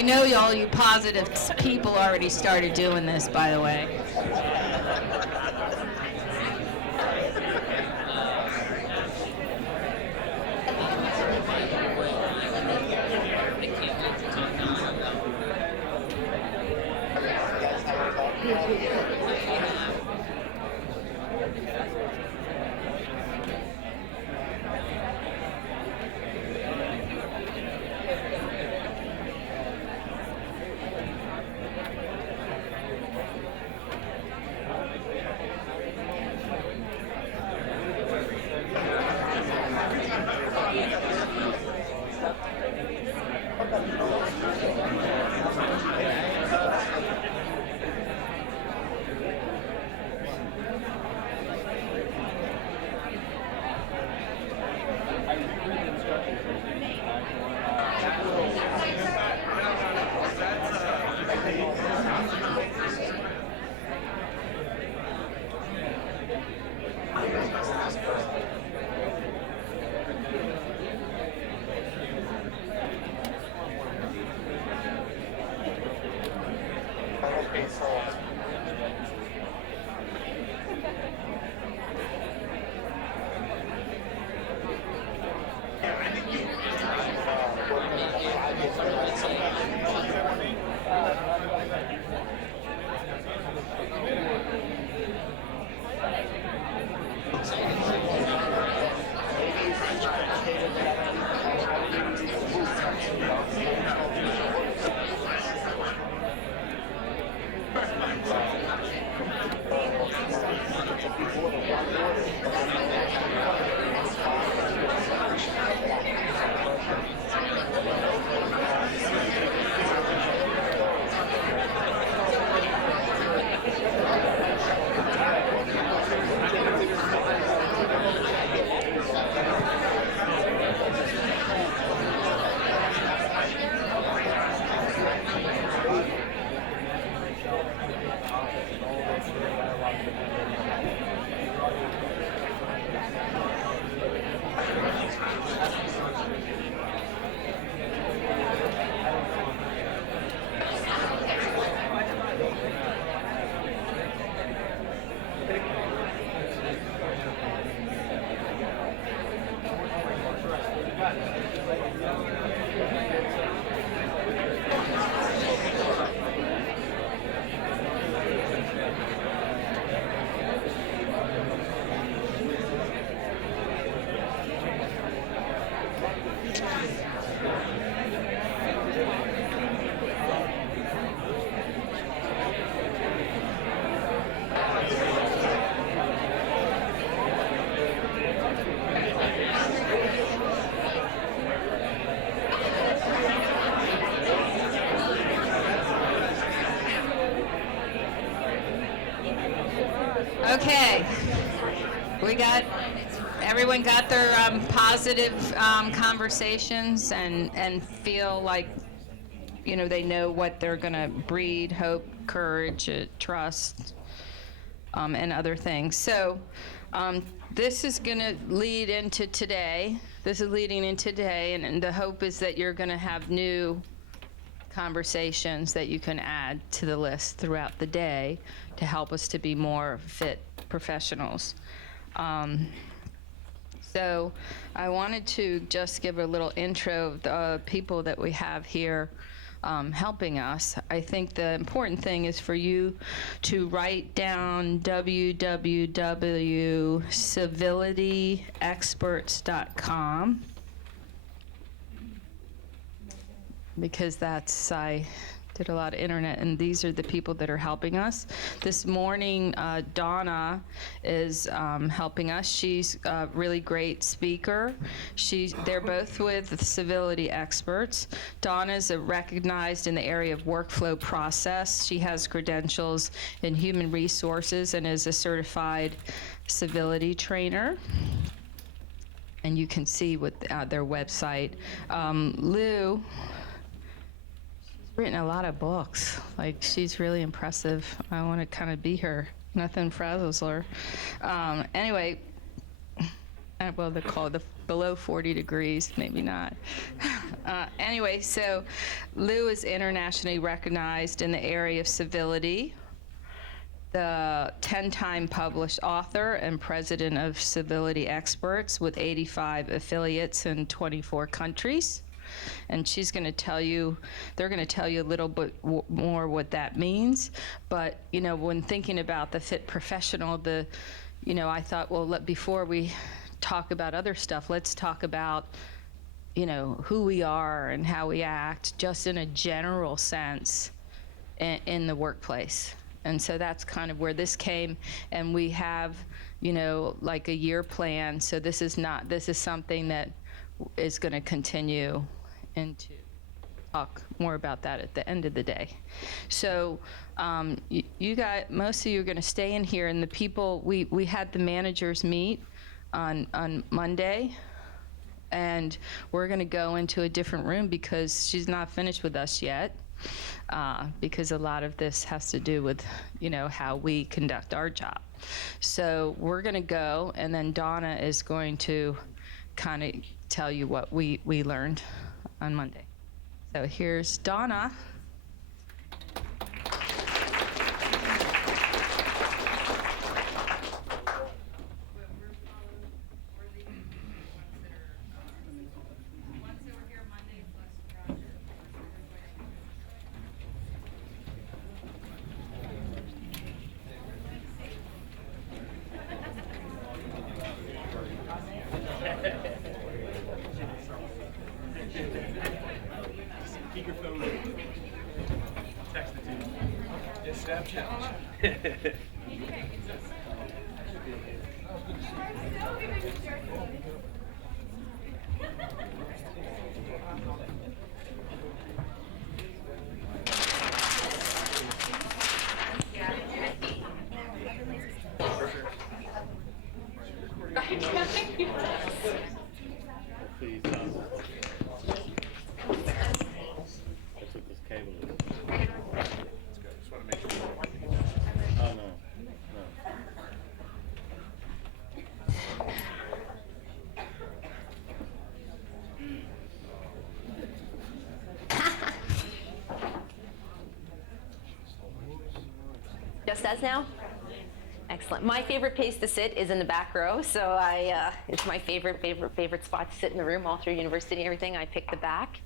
We know all you positive people already started doing this, by the way. Okay, everyone got their positive conversations and feel like, they know what they're gonna breed: hope, courage, trust, and other things. So this is gonna lead into today. This is leading into today, and the hope is that you're gonna have new conversations that you can add to the list throughout the day to help us to be more fit professionals. So I wanted to just give a little intro of the people that we have here helping us. I think the important thing is for you to write down www.civilityexperts.com, because I did a lot of internet, and these are the people that are helping us. This morning, Dawna is helping us. She's a really great speaker. They're both with the Civility Experts. Dawna is recognized in the area of workflow process. She has credentials in human resources and is a certified civility trainer. And you can see with their website. Lou, written a lot of books. She's really impressive. I want to kind of be her. Nothing frazzles her. Anyway, well, they're called the below 40 degrees, maybe not. Anyway, so Lou is internationally recognized in the area of civility, the 10-time published author and president of Civility Experts with 85 affiliates in 24 countries. And she's going to tell you, they're going to tell you a little bit more what that means. But, you know, when thinking about the fit professional, I thought, well, before we talk about other stuff, let's talk about, you know, who we are and how we act, just in a general sense in the workplace. And so that's kind of where this came. And we have, you know, like a year plan. So this is something that is going to continue into talk more about that at the end of the day. So you guys, most of you are going to stay in here, and the people, we had the managers meet on Monday, and we're going to go into a different room because she's not finished with us yet, because a lot of this has to do with, you know, how we conduct our job. So we're going to go, and then Dawna is going to kind of tell you what we learned on Monday. So here's Dawna. Just as now? Excellent. My favorite place to sit is in the back row, so it's my favorite spot to sit in the room all through university and everything. I picked the back.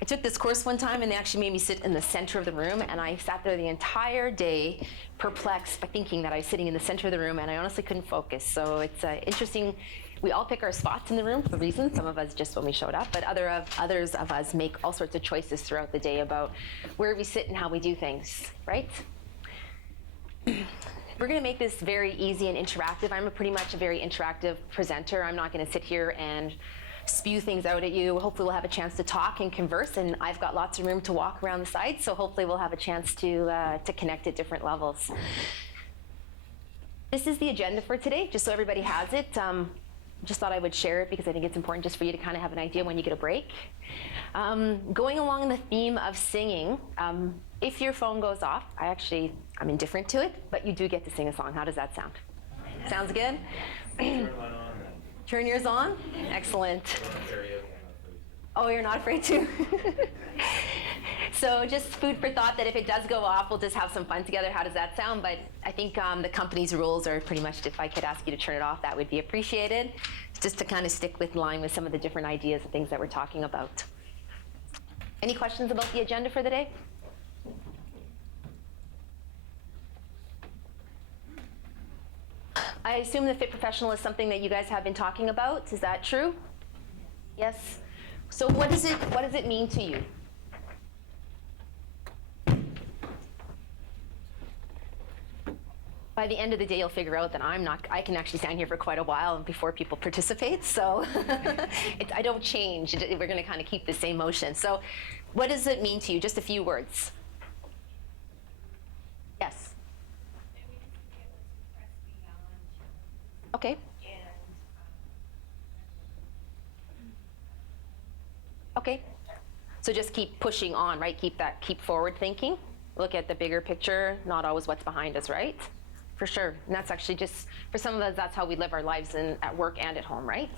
I took this course one time and they actually made me sit in the center of the room, and I sat there the entire day perplexed by thinking that I was sitting in the center of the room, and I honestly couldn't focus. So it's interesting. We all pick our spots in the room for reasons. Some of us just when we showed up, but others of us make all sorts of choices throughout the day about where we sit and how we do things, right? We're going to make this very easy and interactive. I'm pretty much a very interactive presenter. I'm not going to sit here and spew things out at you. Hopefully we'll have a chance to talk and converse, and I've got lots of room to walk around the site, so hopefully we'll have a chance to connect at different levels. This is the agenda for today, just so everybody has it. Just thought I would share it because I think it's important just for you to kind of have an idea when you get a break. Going along the theme of singing, if your phone goes off, I'm indifferent to it, but you do get to sing a song. How does that sound? Sounds good? Turn yours on? Excellent. Oh, you're not afraid to? So just food for thought that if it does go off, we'll just have some fun together. How does that sound? But I think the company's rules are pretty much, if I could ask you to turn it off, that would be appreciated, just to kind of stick with line with some of the different ideas and things that we're talking about. Any questions about the agenda for the day? I assume the fit professional is something that you guys have been talking about. Is that true? Yes? So what does it mean to you? By the end of the day, you'll figure out that I can actually stand here for quite a while before people participate, so I don't change. We're going to kind of keep the same motion. So what does it mean to you? Just a few words. Yes? Okay. Okay. So just keep pushing on, right? Keep forward thinking. Look at the bigger picture, not always what's behind us, right? For sure. And that's actually just, for some of us, that's how we live our lives at work and at home, right?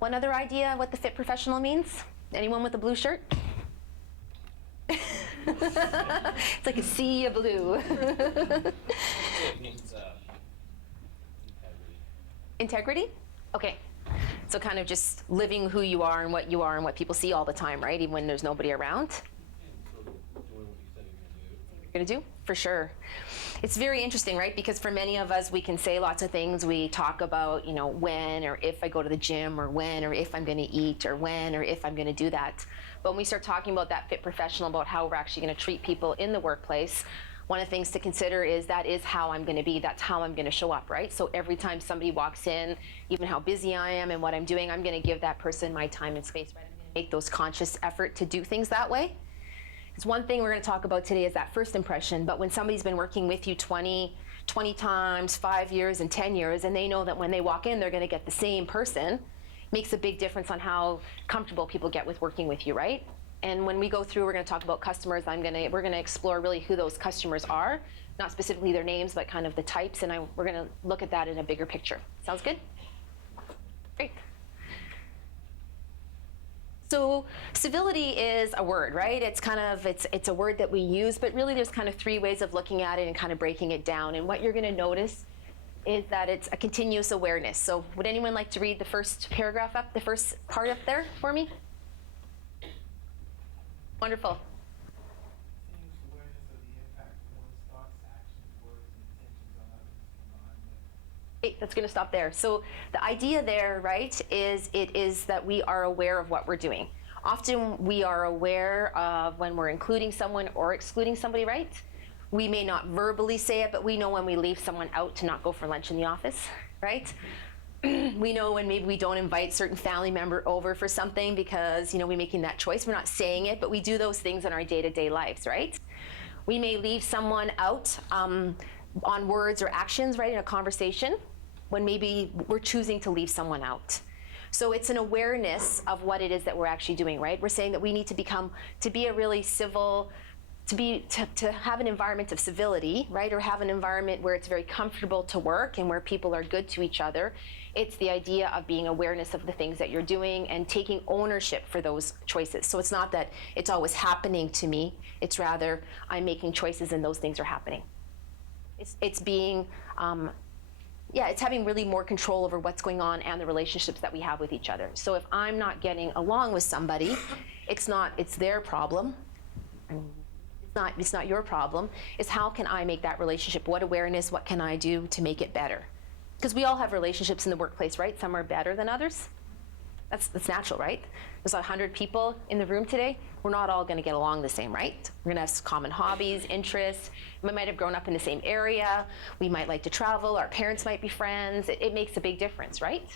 One other idea what the fit professional means? Anyone with a blue shirt? It's like a sea of blue. It means integrity. Integrity? Okay. So kind of just living who you are and what people see all the time, right? Even when there's nobody around. And so doing what you said you're Gonna do? For sure. It's very interesting, right? Because for many of us, we can say lots of things. We talk about, you know, when or if I go to the gym, or when or if I'm gonna eat, or when or if I'm gonna do that. But when we start talking about that fit professional, about how we're actually gonna treat people in the workplace, one of the things to consider is that is how I'm gonna be, that's how I'm gonna show up, right? So every time somebody walks in, even how busy I am and what I'm doing, I'm gonna give that person my time and space, right? I'm gonna make those conscious effort to do things that way. It's one thing we're going to talk about today is that first impression, but when somebody's been working with you 20 times, 5 years, and 10 years, and they know that when they walk in, they're going to get the same person, makes a big difference on how comfortable people get with working with you, right? And when we go through, we're going to talk about customers. We're going to explore really who those customers are, not specifically their names, but kind of the types, and we're going to look at that in a bigger picture. Sounds good? Great. So civility is a word, right? It's kind of, it's a word that we use, but really there's kind of 3 ways of looking at it and kind of breaking it down. And what you're going to notice is that it's a continuous awareness. So would anyone like to read the first paragraph up, the first part up there for me? Wonderful. Continuous awareness of the impact of one's thoughts, actions, words, and intentions on others combined with. Okay, that's going to stop there. So the idea there, right, is it is that we are aware of what we're doing. Often we are aware of when we're including someone or excluding somebody, right? We may not verbally say it, but we know when we leave someone out to not go for lunch in the office, right? We know when maybe we don't invite certain family member over for something because, you know, we're making that choice. We're not saying it, but we do those things in our day-to-day lives, right? We may leave someone out on words or actions, right, in a conversation when maybe we're choosing to leave someone out. So it's an awareness of what it is that we're actually doing, right? We're saying that we need to be a really civil, to have an environment of civility, right? Or have an environment where it's very comfortable to work and where people are good to each other. It's the idea of being awareness of the things that you're doing and taking ownership for those choices. So it's not that it's always happening to me, it's rather I'm making choices and those things are happening. It's being, it's having really more control over what's going on and the relationships that we have with each other. So if I'm not getting along with somebody, it's their problem. It's not your problem. It's how can I make that relationship? What awareness, what can I do to make it better? Because we all have relationships in the workplace, right? Some are better than others. That's natural, right? There's 100 people in the room today. We're not all going to get along the same, right? We're going to have common hobbies, interests. We might have grown up in the same area. We might like to travel. Our parents might be friends. It makes a big difference, right?